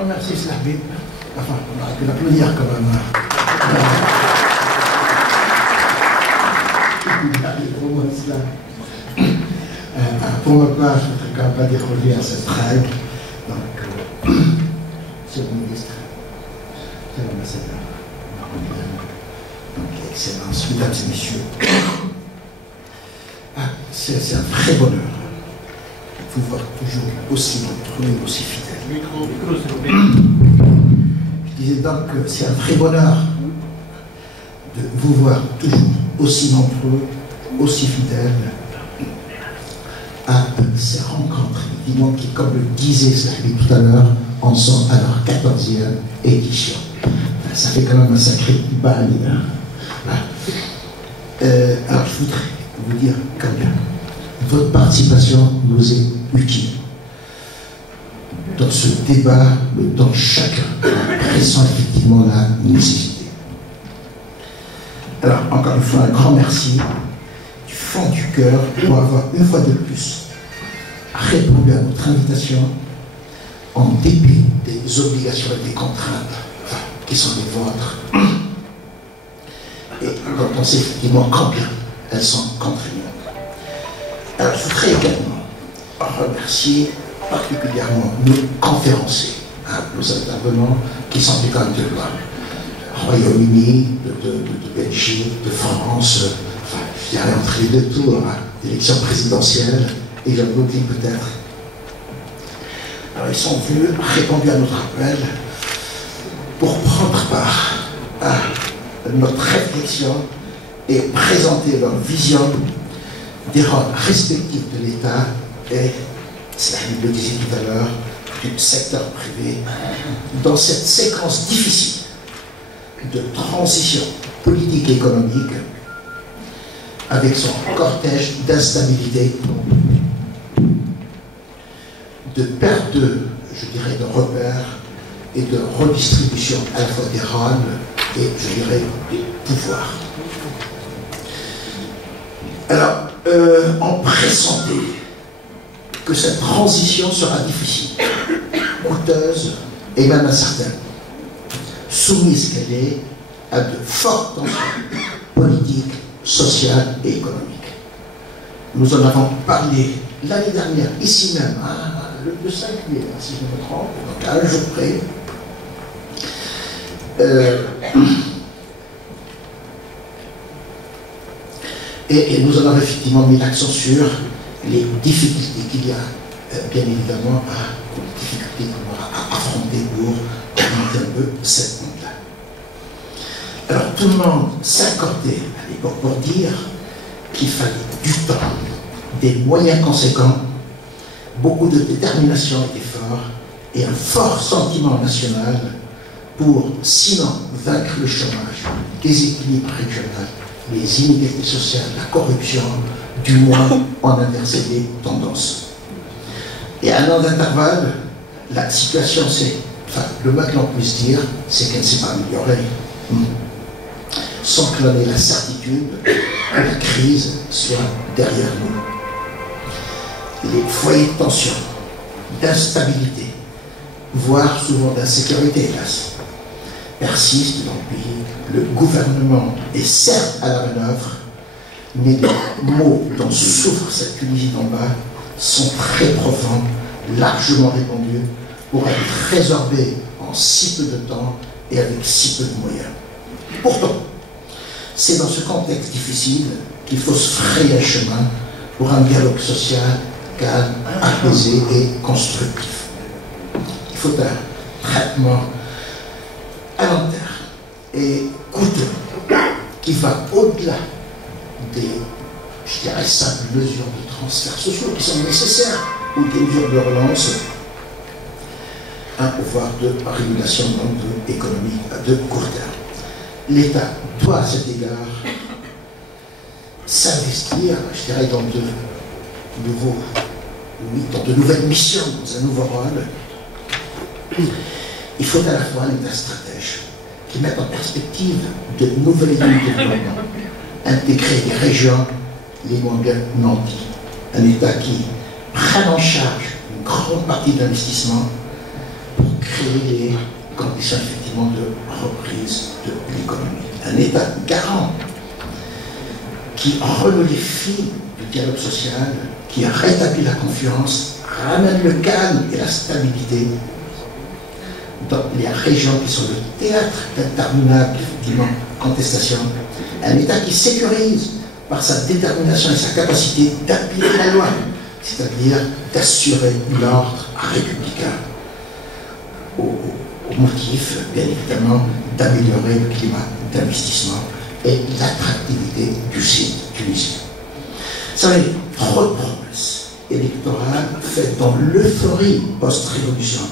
remercie Slahbib. Enfin, on aurait pu l'applaudir quand même. Pour ma part, je ne voudrais quand même pas déroger à cette règle. Donc, Monsieur le ministre, Monsieur l'ambassadeur, donc, Excellences, Mesdames et Messieurs, c'est un vrai bonheur de vous voir toujours aussi nombreux et aussi fidèles. Je disais donc que c'est un vrai bonheur de vous voir toujours aussi nombreux, aussi fidèles à ces rencontres, évidemment, qui, comme le disait Slahbib tout à l'heure, en sont à leur 14e édition. Ça fait quand même un sacré bail. Alors, je voudrais vous dire combien votre participation nous est utile dans ce débat dont chacun ressent effectivement la nécessité. Alors, encore une fois, un grand merci du fond du cœur pour avoir une fois de plus répondu à notre invitation en dépit des obligations et des contraintes qui sont les vôtres et dont on sait effectivement combien elles sont contraignantes. Alors, je voudrais également remercier particulièrement nos conférenciers, nos intervenants qui sont des candidats de Royaume-Uni, de Belgique, de France, enfin, je dirais entre les deux tours, d'élection présidentielle, et j'en oublie peut-être. Alors, ils sont venus, répondu à notre appel pour prendre part à notre réflexion et présenter leur vision des rôles respectifs de l'État et, cela le disait tout à l'heure, du secteur privé dans cette séquence difficile de transition politique et économique avec son cortège d'instabilité, de perte de, je dirais, de repères et de redistribution à la fois des rôles et, je dirais, des pouvoirs. Alors, on pressentait que cette transition sera difficile, coûteuse et même incertaine, soumise qu'elle est à de fortes tensions politiques, sociales et économiques. Nous en avons parlé l'année dernière, ici même, le 5 juillet, si je ne me trompe, donc à un jour près. Et nous en avons effectivement mis l'accent sur les difficultés qu'il y a, bien évidemment, les difficultés qu'on aura à affronter pour augmenter un peu cette montagne. Alors tout le monde s'accordait à l'époque pour dire qu'il fallait du temps, des moyens conséquents, beaucoup de détermination et d'effort, et un fort sentiment national pour, sinon, vaincre le chômage, les déséquilibre régional, les inégalités sociales, la corruption, du moins en inverser les tendances. Et à un an d'intervalle, la situation c'est, enfin, le moins que l'on puisse dire, c'est qu'elle ne s'est pas améliorée. Sans que l'on ait la certitude que la crise soit derrière nous. Les foyers de tension, d'instabilité, voire souvent d'insécurité, hélas, persistent dans le pays. Le gouvernement est certes à la manœuvre, mais les maux dont souffre cette Tunisie d'en bas sont très profonds, largement répandus, pour être résorbés en si peu de temps et avec si peu de moyens. Pourtant, c'est dans ce contexte difficile qu'il faut se frayer un chemin pour un dialogue social calme, apaisé et constructif. Il faut un traitement à long terme et coûteux qui va au-delà des, je dirais, simples mesures de transferts sociaux qui sont nécessaires ou des mesures de relance, un pouvoir de régulation économique de court terme. L'État doit à cet égard s'investir, je dirais, dans de nouvelles missions, dans un nouveau rôle. Il faut à la fois un État stratège qui mette en perspective de nouvelles lignes de développement, intégrer les régions les moins bien nantis, un État qui prenne en charge une grande partie de l'investissement pour créer les conditions effectivement de reprise de l'économie. Un État garant qui renoue les fils du dialogue social, qui rétablit la confiance, ramène le calme et la stabilité dans les régions qui sont le théâtre d'interminables effectivement contestations. Un État qui sécurise par sa détermination et sa capacité d'appliquer la loi, c'est-à-dire d'assurer l'ordre républicain, au motif, bien évidemment, d'améliorer le climat d'investissement et l'attractivité du site tunisien. Vous savez, trop de promesses électorales faites dans l'euphorie post-révolution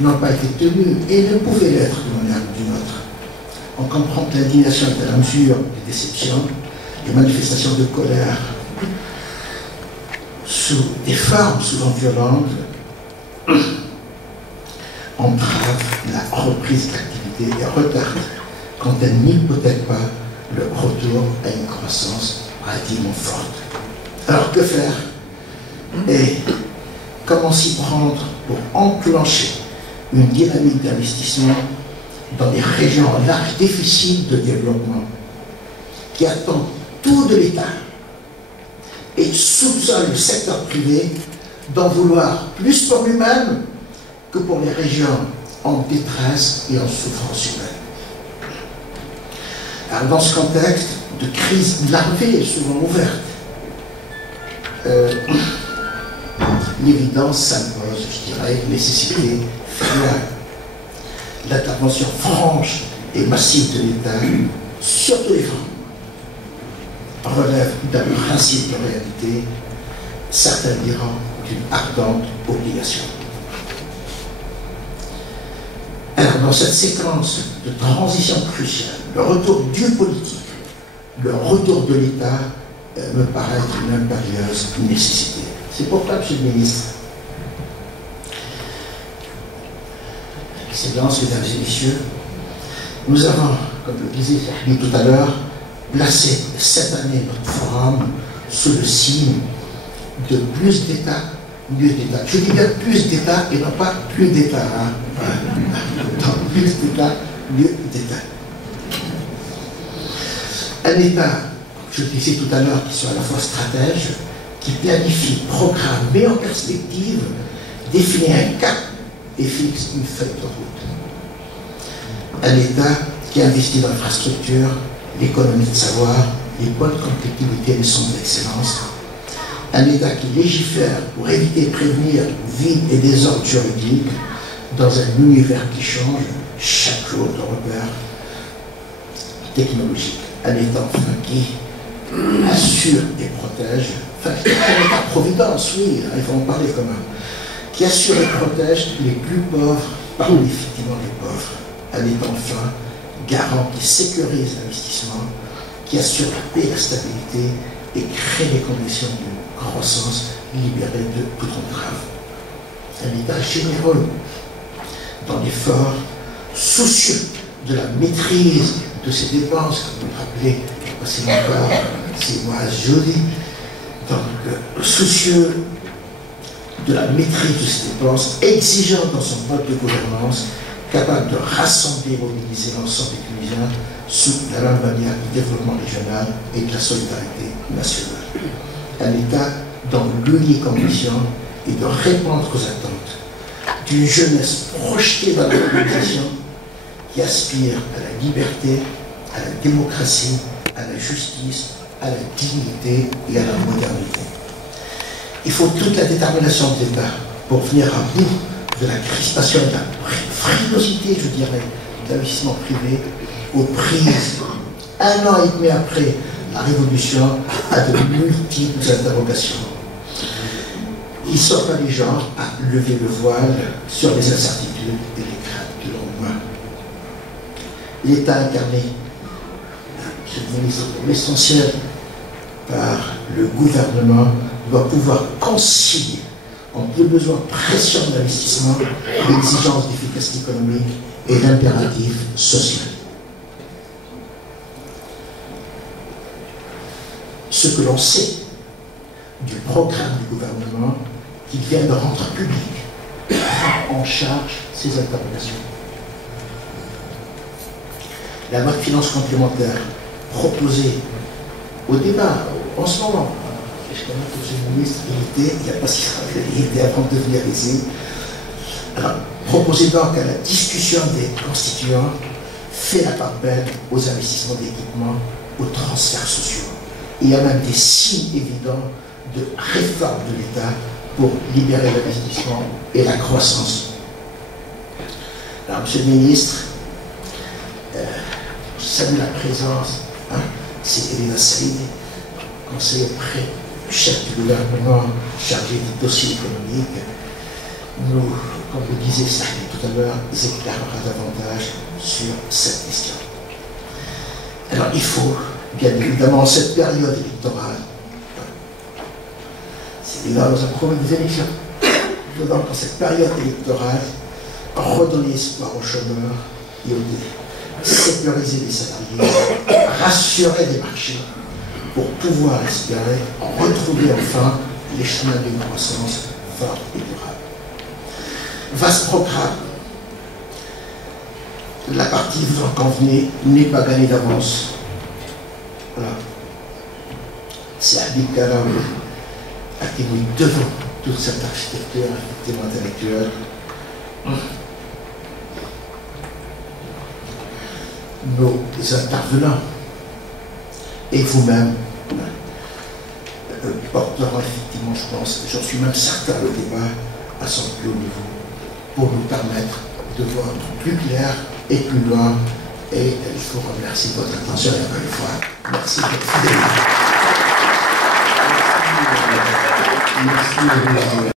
n'ont pas été tenues et ne pouvaient l'être d'une manière ou d'une autre. On comprend que l'indignation est à la mesure des déceptions, des manifestations de colère sous des formes souvent violentes entravent la reprise d'activité et retardent quand elles n'hypothèquent pas le retour à une croissance relativement forte. Alors que faire et comment s'y prendre pour enclencher une dynamique d'investissement dans des régions en large déficit de développement qui attendent tout de l'État et soupçonnent le secteur privé d'en vouloir plus pour lui-même que pour les régions en détresse et en souffrance humaine. Alors dans ce contexte de crise larvée souvent ouverte, l'évidence s'impose, je dirais, nécessité finale. L'intervention franche et massive de l'État sur tous les fronts relève d'un principe de réalité, certains diront d'une ardente obligation. Alors, dans cette séquence de transition cruciale, le retour du politique, le retour de l'État me paraît une impérieuse nécessité. C'est pourquoi, Monsieur le Ministre, Excellences, Mesdames et Messieurs, nous avons, comme le disait Fahmi tout à l'heure, placé cette année notre forum sous le signe de plus d'État, mieux d'État. Je dis bien plus d'État et non pas plus d'État. Hein. Plus d'État, mieux d'État. Un État, je le disais tout à l'heure, qui soit à la fois stratège, qui planifie, programme, met en perspective, définit un cap et fixe une feuille de route. Un État qui investit dans l'infrastructure, l'économie de savoir, les pôles de compétitivité et les centres d'excellence. Un État qui légifère pour éviter et prévenir vide et désordre juridique dans un univers qui change chaque jour de repères technologiques. Un État enfin qui assure et protège, enfin un État-providence, oui, il faut en parler quand même, qui assure et protège les plus pauvres parmi effectivement les pauvres. Un État enfin garant qui sécurise l'investissement, qui assure la paix et la stabilité et crée les conditions d'une croissance libérée de toute entrave. Un État généreux dans l'effort, soucieux de la maîtrise de ses dépenses, comme vous le rappelez, c'est encore, c'est moi joli, donc soucieux de la maîtrise de ses dépenses, exigeant dans son mode de gouvernance, capable de rassembler et mobiliser l'ensemble des Tunisiens sous la même bannière du développement régional et de la solidarité nationale. Un État dans l'unique ambition et de répondre aux attentes d'une jeunesse projetée dans la globalisation qui aspire à la liberté, à la démocratie, à la justice, à la dignité et à la modernité. Il faut toute la détermination de l'État pour venir à bout de la crispation, de la frilosité, je dirais, de l'investissement privé aux prises, un an et demi après la Révolution, à de multiples interrogations. Il ne sort pas les gens à lever le voile sur les incertitudes et les craintes du lendemain. L'État incarné, Monsieur le ministre, pour l'essentiel, par le gouvernement, doit pouvoir concilier entre le besoin pression d'investissement, l'exigence d'efficacité économique et l'impératif social. Ce que l'on sait du programme du gouvernement qu'il vient de rendre public prend en charge ces interrogations. La loi de finances complémentaire proposée au débat en ce moment, et je connais que le ministre, il n'y a pas si il était avant de venir ici. Alors, proposé donc à la discussion des constituants, fait la part belle aux investissements d'équipement, aux transferts sociaux. Il y a même des signes évidents de réforme de l'État pour libérer l'investissement et la croissance. Alors, Monsieur le ministre, je salue la présence, c'est Elena Saïd, conseiller auprès du chef du gouvernement chargé du dossier économique. Nous, comme le disait Saïd tout à l'heure, éclairera davantage sur cette question. Alors, il faut, bien évidemment, en cette période électorale, c'est là, nous avons promis des élections. Il faut donc, en cette période électorale, redonner espoir aux chômeurs et aux délais, sécuriser les salariés, rassurer les marchés pour pouvoir espérer retrouver enfin les chemins d'une croissance forte et durable. Vaste programme. La partie, vous en convenez, n'est pas gagnée d'avance. Voilà. C'est Habib Kalaoui à qui nous devons toute cette architecture effectivement intellectuelle. Nos intervenants et vous-même porteront effectivement, je pense, j'en suis même certain, le débat à son plus haut niveau pour nous permettre de voir plus clair et plus loin. Et il faut remercier votre attention et encore une fois, merci de votre fidélité. Merci.